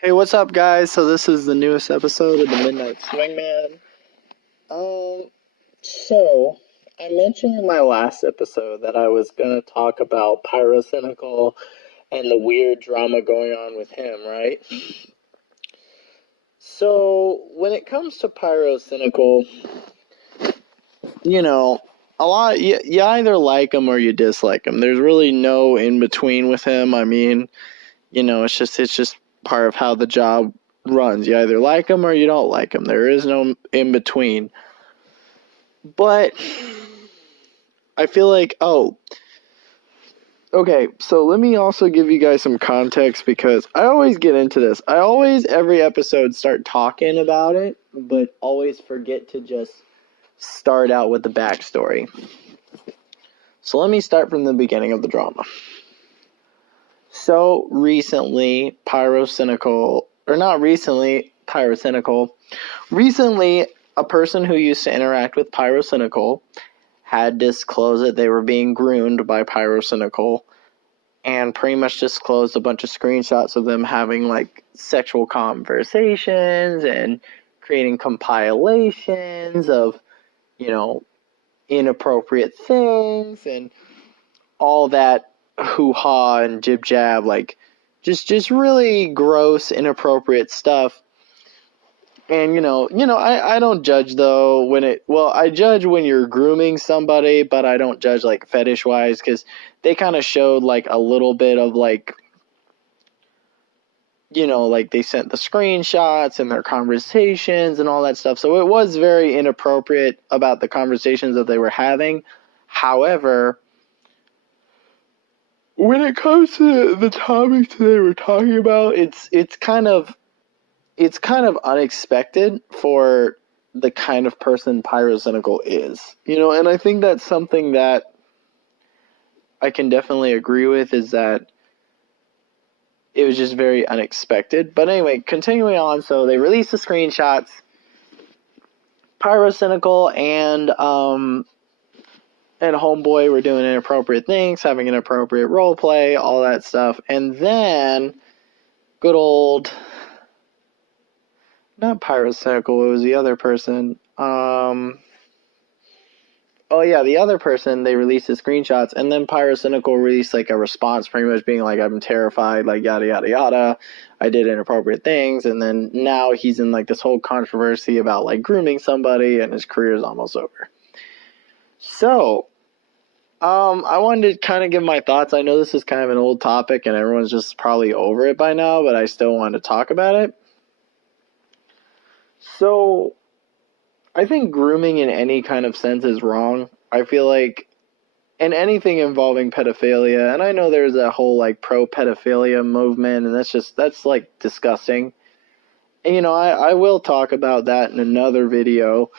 Hey, what's up, guys? So this is the newest episode of the Midnight Swingman. So I mentioned in my last episode that I was gonna talk about Pyrocynical and the weird drama going on with him, right? So when it comes to Pyrocynical, you know, you either like him or you dislike him. There's really no in between with him. I mean, it's just part of how the job runs. You either like him or you don't like him. There is no in between. But I feel like, okay, so let me also give you guys some context because I always get into this. I always, every episode, start talking about it, but always forget to just start out with the backstory. So let me start from the beginning of the drama. So recently, Pyrocynical, recently, a person who used to interact with Pyrocynical had disclosed that they were being groomed by Pyrocynical and pretty much disclosed a bunch of screenshots of them having like sexual conversations and creating compilations of, you know, inappropriate things and all that hoo-ha and jib-jab, like just really gross, inappropriate stuff. And I don't judge though I judge when you're grooming somebody, but I don't judge like fetish wise because they kind of showed like a little bit of like, like they sent the screenshots and their conversations and all that stuff. So it was very inappropriate about the conversations that they were having. However, when it comes to the topics they were talking about, it's kind of unexpected for the kind of person Pyrocynical is. And I think that's something that I can definitely agree with, is that it was just very unexpected. But anyway, continuing on, so they released the screenshots. Pyrocynical and Homeboy were doing inappropriate things, having inappropriate role play, all that stuff. And then good old, not Pyrocynical, it was the other person. Oh yeah, the other person, they released the screenshots, and then Pyrocynical released like a response pretty much being like, I'm terrified, like yada yada yada, I did inappropriate things. And then now he's in like this whole controversy about like grooming somebody and his career is almost over. So I wanted to kind of give my thoughts. I know this is kind of an old topic and everyone's just probably over it by now, but I still wanted to talk about it. So I think grooming in any kind of sense is wrong. I feel like in anything involving pedophilia, and I know there's a whole like pro pedophilia movement, and that's like disgusting. And I will talk about that in another video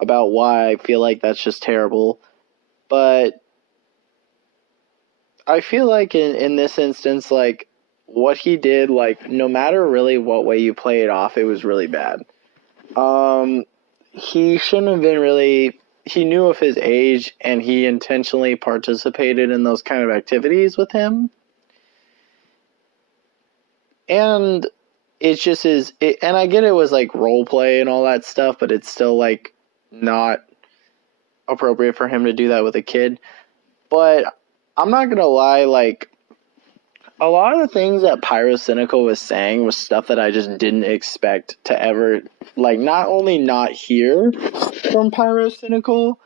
about why I feel like that's just terrible. But I feel like in this instance, like what he did, like no matter really what way you play it off, it was really bad. He shouldn't have been really. He knew of his age, and he intentionally participated in those kind of activities with him. And it's just and I get it was like role play and all that stuff, but it's still like not appropriate for him to do that with a kid. But I'm not gonna lie, like a lot of the things that Pyrocynical was saying was stuff that I just didn't expect to ever, like, not only not hear from Pyrocynical,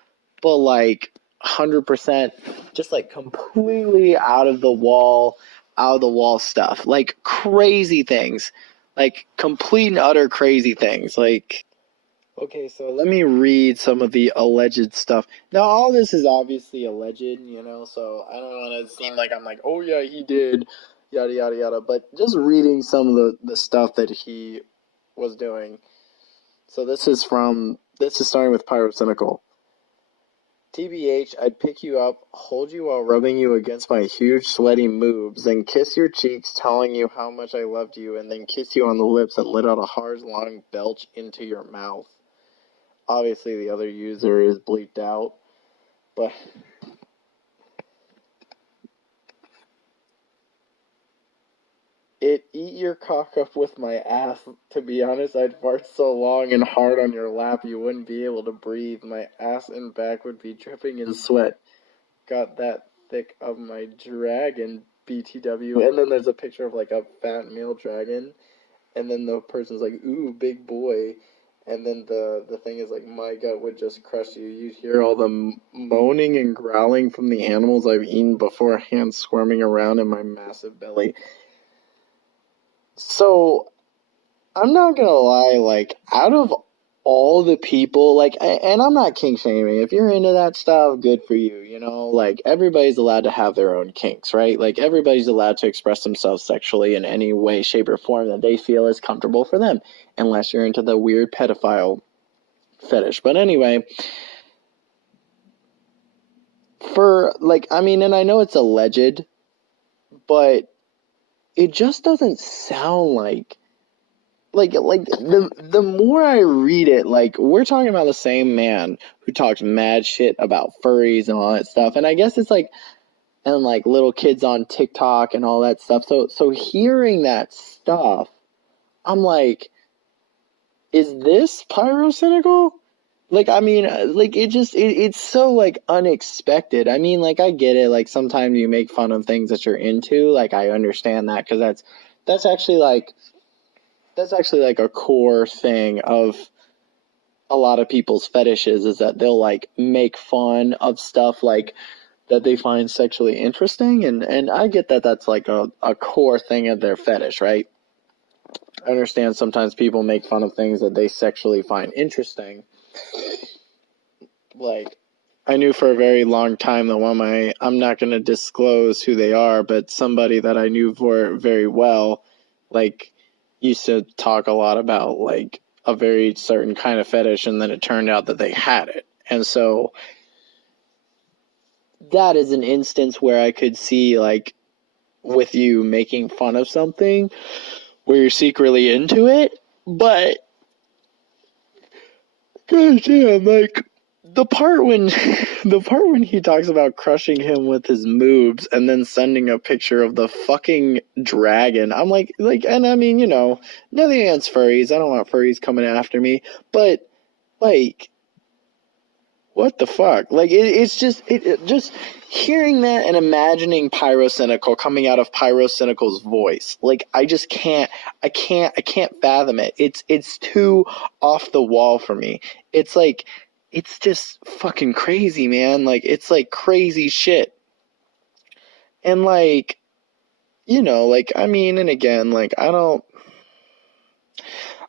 but like 100% just like completely out of the wall stuff, like crazy things, like complete and utter crazy things. Like, okay, so let me read some of the alleged stuff. Now, all this is obviously alleged, so I don't want to seem like I'm like, oh yeah, he did, yada, yada, yada. But just reading some of the stuff that he was doing. So this is starting with Pyrocynical. TBH, I'd pick you up, hold you while rubbing you against my huge sweaty moobs, then kiss your cheeks telling you how much I loved you, and then kiss you on the lips and let out a hard, long belch into your mouth. Obviously, the other user is bleeped out, but It eat your cock up with my ass. To be honest, I'd fart so long and hard on your lap you wouldn't be able to breathe. My ass and back would be dripping in sweat. Got that thick of my dragon, BTW. And then there's a picture of like a fat male dragon. And then the person's like, ooh, big boy. And then the thing is like, my gut would just crush you. You'd hear all the moaning and growling from the animals I've eaten beforehand squirming around in my massive belly. So, I'm not gonna lie, like, out of all the people, like, and I'm not kink shaming. If you're into that stuff, good for you, you know? Like, everybody's allowed to have their own kinks, right? Like, everybody's allowed to express themselves sexually in any way, shape, or form that they feel is comfortable for them, unless you're into the weird pedophile fetish. But anyway, I mean, and I know it's alleged, but it just doesn't sound like the more I read it, like, we're talking about the same man who talks mad shit about furries and all that stuff, and I guess it's like, and like little kids on TikTok and all that stuff. So hearing that stuff, I'm like, is this pyrocynical? Like, I mean, like, it's so, like, unexpected. I mean, like, I get it. Like, sometimes you make fun of things that you're into. Like, I understand that, because that's actually, like, a core thing of a lot of people's fetishes, is that they'll, like, make fun of stuff, like, that they find sexually interesting. And I get that that's, like, a core thing of their fetish, right? I understand sometimes people make fun of things that they sexually find interesting. Like, I knew for a very long time that I'm not going to disclose who they are, but somebody that I knew for very well, like, used to talk a lot about, like, a very certain kind of fetish, and then it turned out that they had it. And so that is an instance where I could see, like, with you making fun of something where you're secretly into it, but goddamn, like, the part when he talks about crushing him with his moobs and then sending a picture of the fucking dragon, I'm like, and I mean, you know, nothing against furries. I don't want furries coming after me, but, like, what the fuck? Like, it's just hearing that and imagining Pyrocynical coming out of Pyrocynical's voice. Like, I can't fathom it. It's too off the wall for me. It's like, it's just fucking crazy, man. Like, it's like crazy shit. And, like, you know, like, I mean, and again, like, I don't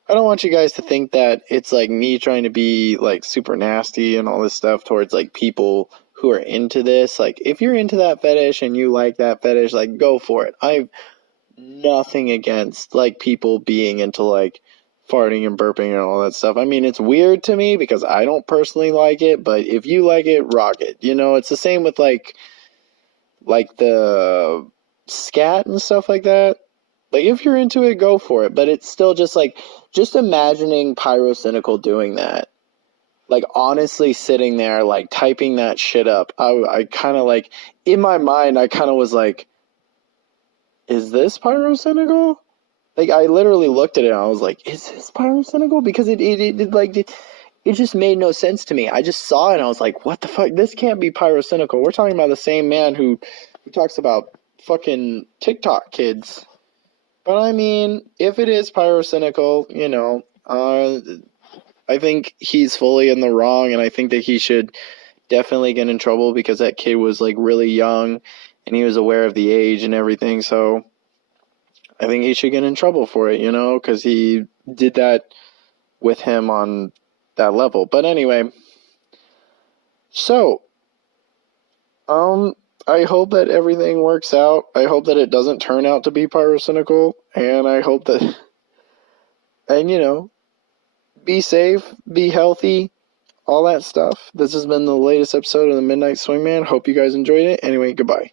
want you guys to think that it's like me trying to be like super nasty and all this stuff towards like people who are into this. Like, if you're into that fetish and you like that fetish, like, go for it. I've nothing against like people being into like farting and burping and all that stuff. I mean, it's weird to me because I don't personally like it, but if you like it, rock it. You know, it's the same with like the scat and stuff like that. Like, if you're into it, go for it. But it's still just like, just imagining Pyrocynical doing that. Like, honestly sitting there, like, typing that shit up. I kind of, like, in my mind, I kind of was like, is this Pyrocynical? Like, I literally looked at it and I was like, is this Pyrocynical? Because it just made no sense to me. I just saw it and I was like, what the fuck? This can't be Pyrocynical. We're talking about the same man who talks about fucking TikTok kids. But I mean, if it is Pyrocynical, you know, I think he's fully in the wrong, and I think that he should definitely get in trouble because that kid was like really young and he was aware of the age and everything. So I think he should get in trouble for it, you know, because he did that with him on that level. But anyway, so I hope that everything works out. I hope that it doesn't turn out to be Pyrocynical, and I hope that, and you know, be safe, be healthy, all that stuff. This has been the latest episode of the Midnight Swingman. Hope you guys enjoyed it. Anyway, goodbye.